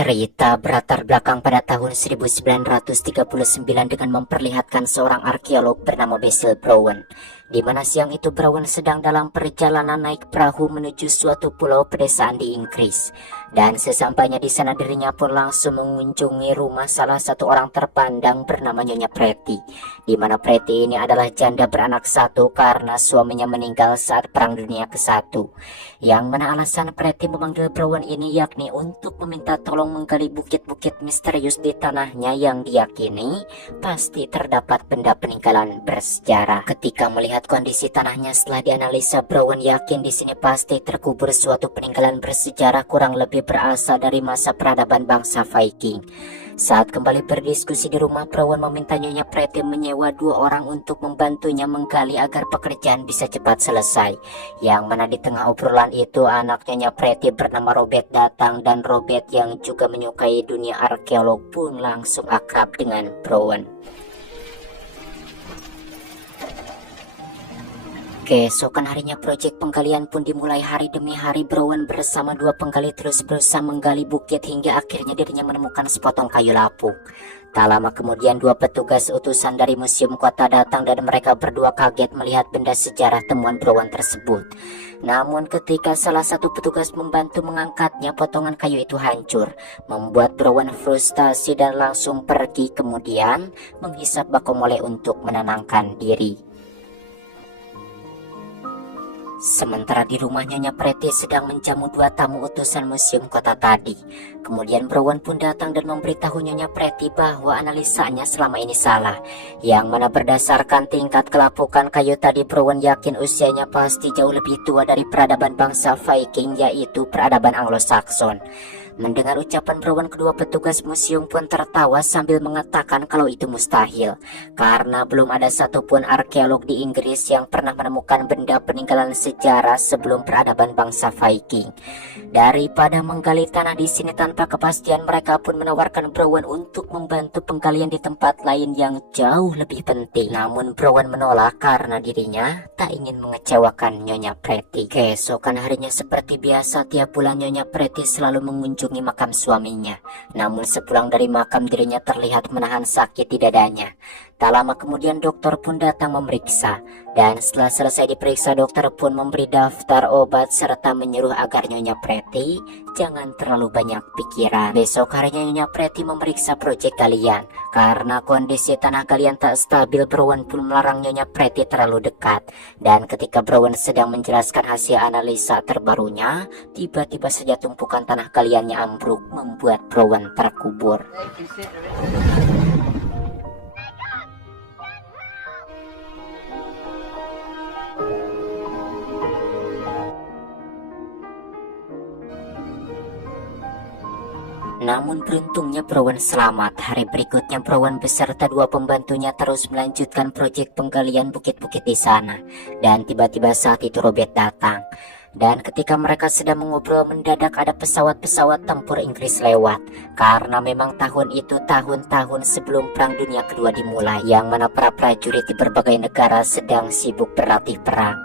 Cerita berlatar belakang pada tahun 1939 dengan memperlihatkan seorang arkeolog bernama Basil Brown, di mana siang itu Brown sedang dalam perjalanan naik perahu menuju suatu pulau pedesaan di Inggris. Dan sesampainya di sana dirinya pun langsung mengunjungi rumah salah satu orang terpandang bernama Nyonya Pretty, di mana Pretty ini adalah janda beranak satu karena suaminya meninggal saat Perang Dunia ke-1. Yang mana alasan Pretty memanggil Brown ini yakni untuk meminta tolong menggali bukit-bukit misterius di tanahnya yang diyakini pasti terdapat benda peninggalan bersejarah. Ketika melihat kondisi tanahnya setelah dianalisa, Brown yakin di sini pasti terkubur suatu peninggalan bersejarah kurang lebih berasal dari masa peradaban bangsa Viking. Saat kembali berdiskusi di rumah, Brown meminta Nyonya Pretty menyewa 2 orang untuk membantunya menggali agar pekerjaan bisa cepat selesai. Yang mana di tengah obrolan itu anak Nyonya Pretty bernama Robert datang, dan Robert yang juga menyukai dunia arkeolog pun langsung akrab dengan Brown. Keesokan harinya proyek penggalian pun dimulai. Hari demi hari Brown bersama 2 penggali terus berusaha menggali bukit hingga akhirnya dirinya menemukan sepotong kayu lapuk. Tak lama kemudian 2 petugas utusan dari museum kota datang dan mereka berdua kaget melihat benda sejarah temuan Brown tersebut. Namun ketika salah satu petugas membantu mengangkatnya, potongan kayu itu hancur, membuat Brown frustasi dan langsung pergi, kemudian menghisap bakomole untuk menenangkan diri. Sementara di rumah Nyonya Pretty sedang menjamu 2 tamu utusan museum kota tadi. Kemudian Brown pun datang dan memberitahu Nyonya Pretty bahwa analisanya selama ini salah. Yang mana berdasarkan tingkat kelapukan kayu tadi, Brown yakin usianya pasti jauh lebih tua dari peradaban bangsa Viking, yaitu peradaban Anglo-Saxon. Mendengar ucapan Brown, kedua petugas museum pun tertawa sambil mengatakan kalau itu mustahil, karena belum ada satupun arkeolog di Inggris yang pernah menemukan benda peninggalan sejarah sebelum peradaban bangsa Viking. Daripada menggali tanah di sini tanpa kepastian, mereka pun menawarkan Brown untuk membantu penggalian di tempat lain yang jauh lebih penting. Namun Brown menolak karena dirinya tak ingin mengecewakan Nyonya Pretty. Keesokan harinya seperti biasa, tiap bulan Nyonya Pretty selalu mengunjungi makam suaminya. Namun sepulang dari makam dirinya terlihat menahan sakit di dadanya. Tak lama kemudian dokter pun datang memeriksa, dan setelah selesai diperiksa dokter pun memberi daftar obat serta menyuruh agar Nyonya Pretty jangan terlalu banyak pikiran. Besok harinya Nyonya Pretty memeriksa proyek galian. Karena kondisi tanah galian tak stabil, Brown pun melarang Nyonya Pretty terlalu dekat. Dan ketika Brown sedang menjelaskan hasil analisa terbarunya, tiba-tiba saja tumpukan tanah galiannya ambruk membuat Brown terkubur. Namun beruntungnya Brown selamat. Hari berikutnya Brown beserta 2 pembantunya terus melanjutkan proyek penggalian bukit-bukit di sana. Dan tiba-tiba saat itu Robert datang. Dan ketika mereka sedang mengobrol, mendadak ada pesawat-pesawat tempur Inggris lewat. Karena memang tahun itu tahun-tahun sebelum Perang Dunia Kedua dimulai, yang mana para prajurit di berbagai negara sedang sibuk berlatih perang.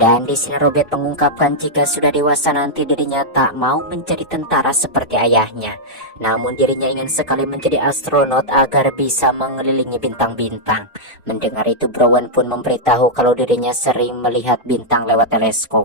Dan di sini Robert mengungkapkan jika sudah dewasa nanti dirinya tak mau menjadi tentara seperti ayahnya. Namun dirinya ingin sekali menjadi astronot agar bisa mengelilingi bintang-bintang. Mendengar itu Brown pun memberitahu kalau dirinya sering melihat bintang lewat teleskop.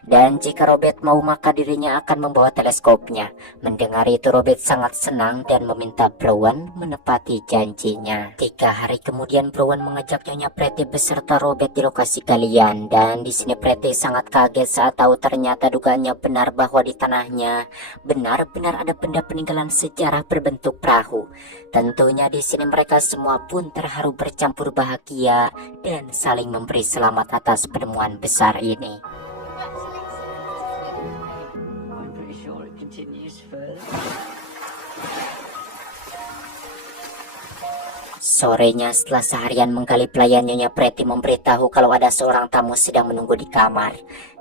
Dan jika Robert mau maka dirinya akan membawa teleskopnya. Mendengar itu Robert sangat senang dan meminta Brown menepati janjinya. 3 hari kemudian Brown mengajak Nyonya Pretty beserta Robert di lokasi galian. Dan di sini Pretty sangat kaget saat tahu ternyata dugaannya benar bahwa di tanahnya benar-benar ada benda peninggalan sejarah berbentuk perahu. Tentunya di sini mereka semua pun terharu bercampur bahagia dan saling memberi selamat atas penemuan besar ini. Sorenya setelah seharian menggali, pelayan Nyonya Pretty memberitahu kalau ada seorang tamu sedang menunggu di kamar.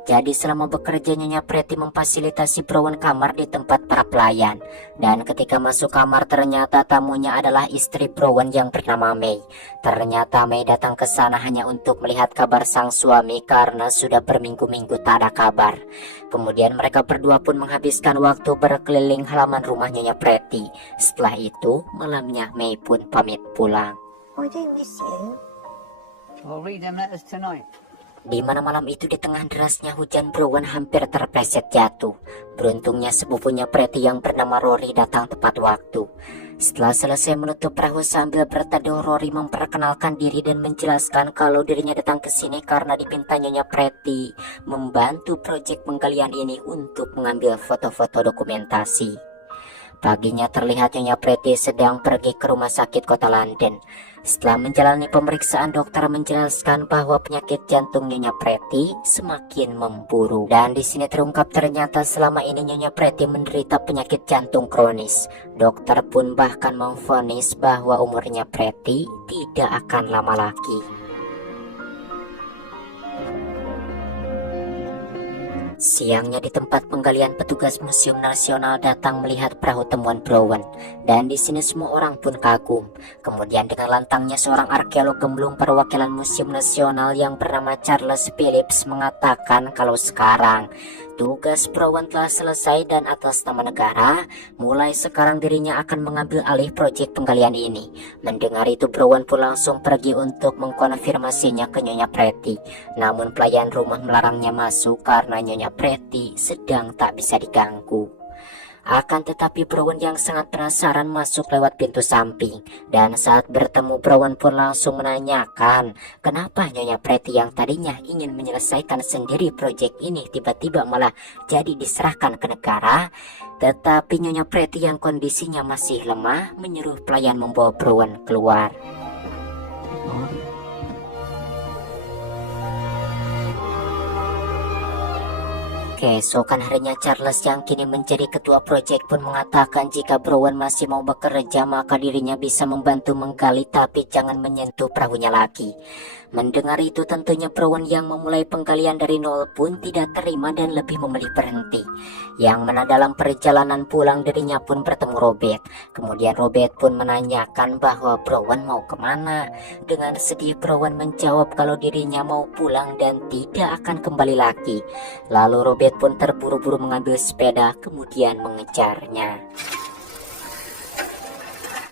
Jadi selama bekerja Nyonya Pretty memfasilitasi perawan kamar di tempat para pelayan. Dan ketika masuk kamar ternyata tamunya adalah istri perawan yang bernama Mei. Ternyata Mei datang ke sana hanya untuk melihat kabar sang suami karena sudah berminggu-minggu tak ada kabar. Kemudian mereka berdua pun menghabiskan waktu berkeliling halaman rumah Nyonya Pretty. Setelah itu malamnya Mei pun pamit pulang. I do miss you. I'll read them letters tonight. Di mana malam itu di tengah derasnya hujan, Browan hampir terpleset jatuh. Beruntungnya sepupunya Pretty yang bernama Rory datang tepat waktu. Setelah selesai menutup perahu sambil berteduh, Rory memperkenalkan diri dan menjelaskan kalau dirinya datang ke sini karena diminta Nyonya Pretty membantu proyek penggalian ini untuk mengambil foto-foto dokumentasi. Paginya terlihat Nyonya Pretty sedang pergi ke rumah sakit kota London. Setelah menjalani pemeriksaan, dokter menjelaskan bahwa penyakit jantung Nyonya Pretty semakin memburuk. Dan di sini terungkap ternyata selama ini Nyonya Pretty menderita penyakit jantung kronis. Dokter pun bahkan memvonis bahwa umurnya Pretty tidak akan lama lagi. Siangnya di tempat penggalian, petugas Museum Nasional datang melihat perahu temuan Browan, dan di sini semua orang pun kagum. Kemudian dengan lantangnya seorang arkeolog gemblung perwakilan Museum Nasional yang bernama Charles Phillips mengatakan kalau sekarang tugas Browan telah selesai dan atas nama negara, mulai sekarang dirinya akan mengambil alih proyek penggalian ini. Mendengar itu Browan pun langsung pergi untuk mengkonfirmasinya ke Nyonya Pretty. Namun pelayan rumah melarangnya masuk karena Nyonya Pretty sedang tak bisa diganggu. Akan tetapi Browan yang sangat penasaran masuk lewat pintu samping, dan saat bertemu Browan pun langsung menanyakan kenapa Nyonya Pretty yang tadinya ingin menyelesaikan sendiri proyek ini tiba-tiba malah jadi diserahkan ke negara. Tetapi Nyonya Pretty yang kondisinya masih lemah menyuruh pelayan membawa Browan keluar. Keesokan harinya Charles yang kini menjadi ketua proyek pun mengatakan jika Browan masih mau bekerja maka dirinya bisa membantu menggali tapi jangan menyentuh perahunya lagi. Mendengar itu tentunya Browan yang memulai penggalian dari nol pun tidak terima dan lebih memilih berhenti. Yang mana dalam perjalanan pulang dirinya pun bertemu Robert. Kemudian Robert pun menanyakan bahwa Browan mau kemana. Dengan sedih Browan menjawab kalau dirinya mau pulang dan tidak akan kembali lagi. Lalu Robert pun terburu-buru mengambil sepeda kemudian mengejarnya.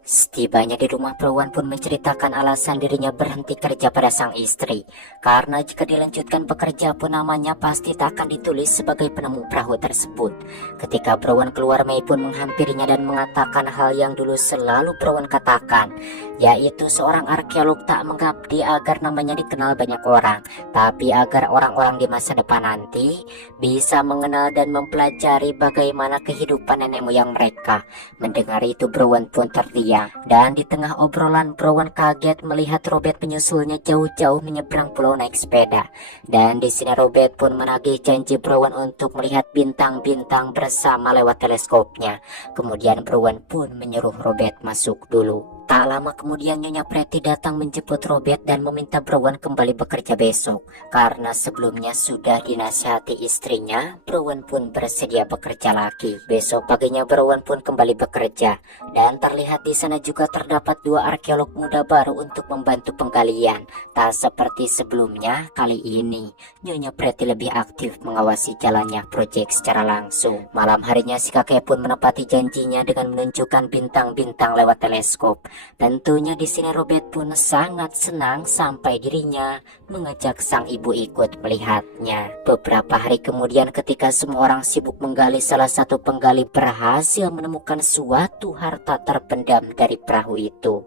Setibanya di rumah, Browan pun menceritakan alasan dirinya berhenti kerja pada sang istri. Karena jika dilanjutkan bekerja pun namanya pasti tak akan ditulis sebagai penemu perahu tersebut. Ketika Browan keluar, Mei pun menghampirinya dan mengatakan hal yang dulu selalu Browan katakan, yaitu seorang arkeolog tak mengabdi agar namanya dikenal banyak orang, tapi agar orang-orang di masa depan nanti bisa mengenal dan mempelajari bagaimana kehidupan nenek moyang mereka. Mendengar itu Browan pun terdiam. Dan di tengah obrolan Browan kaget melihat Robert menyusulnya jauh-jauh menyeberang pulau naik sepeda. Dan di sini Robert pun menagih janji Browan untuk melihat bintang-bintang bersama lewat teleskopnya. Kemudian Browan pun menyuruh Robert masuk dulu. Tak lama kemudian Nyonya Pretty datang menjemput Robert dan meminta Browan kembali bekerja besok. Karena sebelumnya sudah dinasihati istrinya, Browan pun bersedia bekerja lagi. Besok paginya Browan pun kembali bekerja. Dan terlihat di sana juga terdapat dua arkeolog muda baru untuk membantu penggalian. Tak seperti sebelumnya, kali ini Nyonya Pretty lebih aktif mengawasi jalannya proyek secara langsung. Malam harinya si kakek pun menepati janjinya dengan menunjukkan bintang-bintang lewat teleskop. Tentunya di sini Robert pun sangat senang sampai dirinya mengajak sang ibu ikut melihatnya. Beberapa hari kemudian ketika semua orang sibuk menggali, salah satu penggali berhasil menemukan suatu harta terpendam dari perahu itu.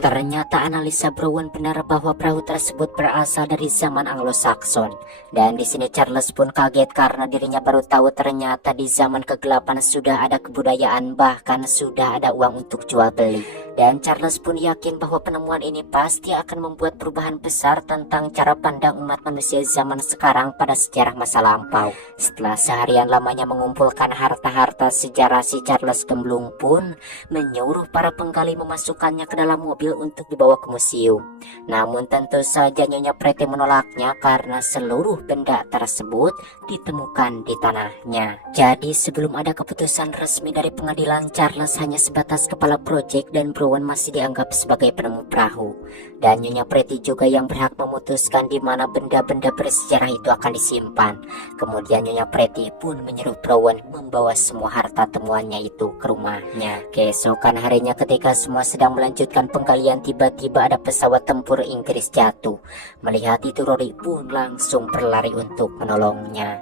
Ternyata analisa Brown benar bahwa perahu tersebut berasal dari zaman Anglo-Saxon. Dan di sini Charles pun kaget karena dirinya baru tahu ternyata di zaman kegelapan sudah ada kebudayaan, bahkan sudah ada uang untuk jual beli. Dan Charles pun yakin bahwa penemuan ini pasti akan membuat perubahan besar tentang cara pandang umat manusia zaman sekarang pada sejarah masa lampau. Setelah seharian lamanya mengumpulkan harta-harta sejarah, si Charles Gemblung pun menyuruh para penggali memasukkannya ke dalam mobil untuk dibawa ke museum. Namun tentu saja Nyonya Pretty menolaknya karena seluruh benda tersebut ditemukan di tanahnya. Jadi sebelum ada keputusan resmi dari pengadilan, Charles hanya sebatas kepala proyek dan Brown masih dianggap sebagai penemu perahu. Dan Nyonya Pretty juga yang berhak memutuskan di mana benda-benda bersejarah itu akan disimpan. Kemudian Nyonya Pretty pun menyuruh Brown membawa semua harta temuannya itu ke rumahnya. Keesokan harinya ketika semua sedang melanjutkan penggalian, tiba-tiba ada pesawat tempur Inggris jatuh. Melihat itu Rory pun langsung berlari untuk menolongnya.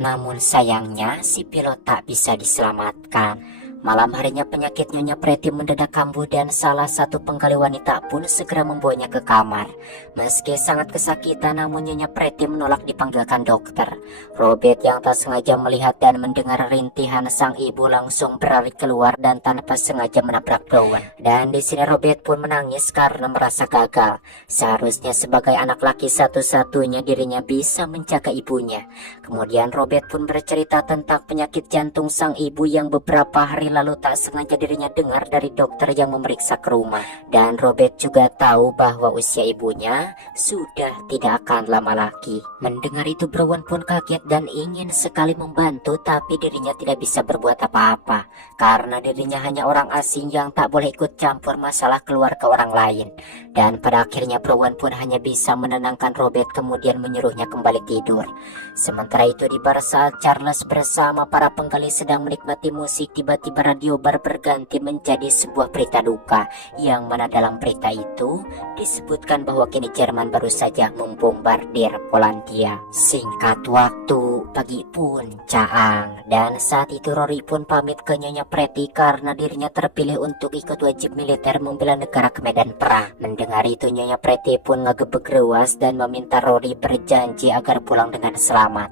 Namun sayangnya si pilot tak bisa diselamatkan. Malam harinya penyakit Nyonya Pretty mendadak kambuh dan salah satu penggali wanita pun segera membawanya ke kamar. Meski sangat kesakitan, namun Nyonya Pretty menolak dipanggilkan dokter. Robert yang tak sengaja melihat dan mendengar rintihan sang ibu langsung berlari keluar dan tanpa sengaja menabrak Brown. Dan di sini Robert pun menangis karena merasa gagal. Seharusnya sebagai anak laki satu-satunya dirinya bisa menjaga ibunya. Kemudian Robert pun bercerita tentang penyakit jantung sang ibu yang beberapa hari lalu tak sengaja dirinya dengar dari dokter yang memeriksa ke rumah. Dan Robert juga tahu bahwa usia ibunya sudah tidak akan lama lagi. Mendengar itu Brown pun kaget dan ingin sekali membantu, tapi dirinya tidak bisa berbuat apa-apa karena dirinya hanya orang asing yang tak boleh ikut campur masalah keluarga orang lain. Dan pada akhirnya Brown pun hanya bisa menenangkan Robert kemudian menyuruhnya kembali tidur. Sementara itu di bar saat Charles bersama para penggali sedang menikmati musik, tiba-tiba radio bar berganti menjadi sebuah berita duka, yang mana dalam berita itu disebutkan bahwa kini Jerman baru saja membombardir Polandia. Singkat waktu, pagi pun caang, dan saat itu Rory pun pamit ke Nyonya Pretty karena dirinya terpilih untuk ikut wajib militer membela negara ke medan perang. Mendengar itu Nyonya Pretty pun ngegebek rewas dan meminta Rory berjanji agar pulang dengan selamat.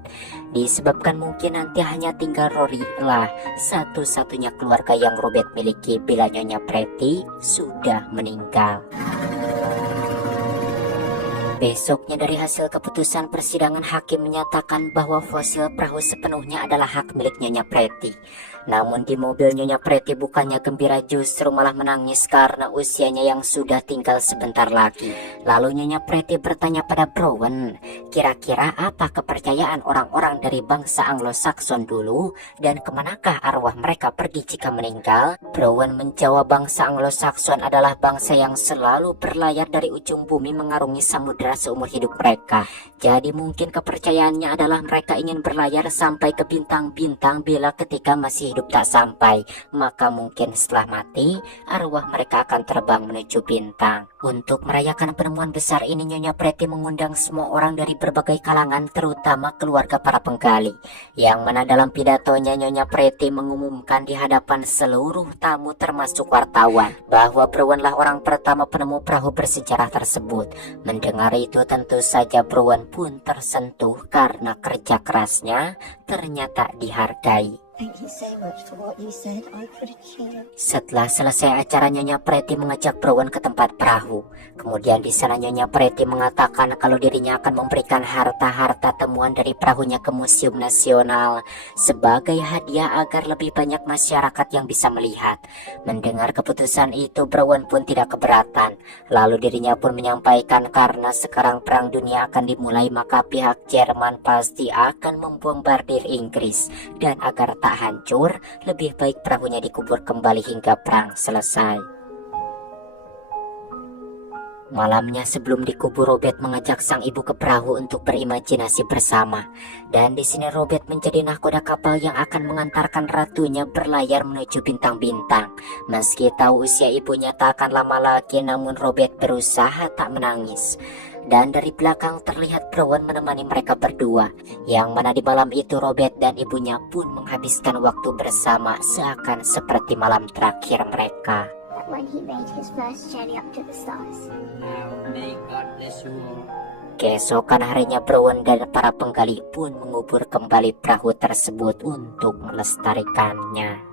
Disebabkan mungkin nanti hanya tinggal Rory lah satu-satunya keluarga yang Robert miliki bila Nyonya Pretty sudah meninggal. Besoknya dari hasil keputusan persidangan, hakim menyatakan bahwa fosil perahu sepenuhnya adalah hak milik Nyonya Pretty. Namun di mobil Nyonya Pretty bukannya gembira, justru malah menangis karena usianya yang sudah tinggal sebentar lagi. Lalu Nyonya Pretty bertanya pada Brown, kira-kira apa kepercayaan orang-orang dari bangsa Anglo-Saxon dulu dan kemanakah arwah mereka pergi jika meninggal? Brown menjawab bangsa Anglo-Saxon adalah bangsa yang selalu berlayar dari ujung bumi mengarungi samudera seumur hidup mereka. Jadi mungkin kepercayaannya adalah mereka ingin berlayar sampai ke bintang-bintang bila ketika masih hidup tak sampai, maka mungkin setelah mati arwah mereka akan terbang menuju bintang. Untuk merayakan penemuan besar ini, Nyonya Pretty mengundang semua orang dari berbagai kalangan, terutama keluarga para penggali, yang mana dalam pidatonya Nyonya Pretty mengumumkan di hadapan seluruh tamu termasuk wartawan bahwa Brown lah orang pertama penemu perahu bersejarah tersebut. Mendengar itu tentu saja Brown pun tersentuh karena kerja kerasnya ternyata dihargai. Thank you so much for what you said. I appreciate it. Setelah selesai acara, Nyonya Pretty mengajak Brown ke tempat perahu. Kemudian di sana Nyonya Pretty mengatakan kalau dirinya akan memberikan harta-harta temuan dari perahunya ke Museum Nasional sebagai hadiah agar lebih banyak masyarakat yang bisa melihat. Mendengar keputusan itu, Brown pun tidak keberatan. Lalu dirinya pun menyampaikan karena sekarang perang dunia akan dimulai, maka pihak Jerman pasti akan membombardir Inggris, dan agar tak hancur, lebih baik perahunya dikubur kembali hingga perang selesai. Malamnya sebelum dikubur, Robert mengajak sang ibu ke perahu untuk berimajinasi bersama. Dan di sini Robert menjadi nahkoda kapal yang akan mengantarkan ratunya berlayar menuju bintang-bintang. Meski tahu usia ibunya tak akan lama lagi, namun Robert berusaha tak menangis. Dan dari belakang terlihat Brown menemani mereka berdua, yang mana di malam itu Robert dan ibunya pun menghabiskan waktu bersama seakan seperti malam terakhir mereka. When he made his first journey up to the stars. Now may God bless you all. Keesokan harinya Brown dan para penggali pun mengubur kembali perahu tersebut untuk melestarikannya.